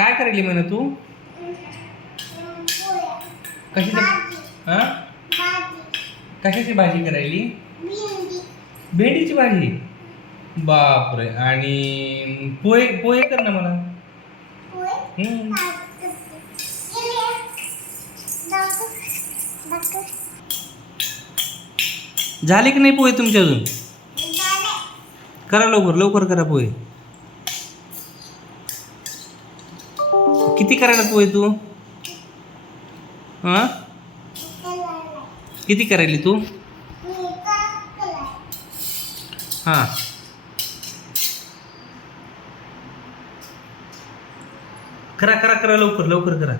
काय करायली म्हणे तू? कशाची हां कशाची भाजी करायली? भेंडीची भाजी. बापरे. आणि पोहे पोहे कर ना मला. हम्म. झाले की नाही पोहे तुमचे अजून? करा लवकर लवकर करा पोहे. किती करायला पोहे तू? हां किती करायली तू? हां करा करा करा लवकर लवकर करा.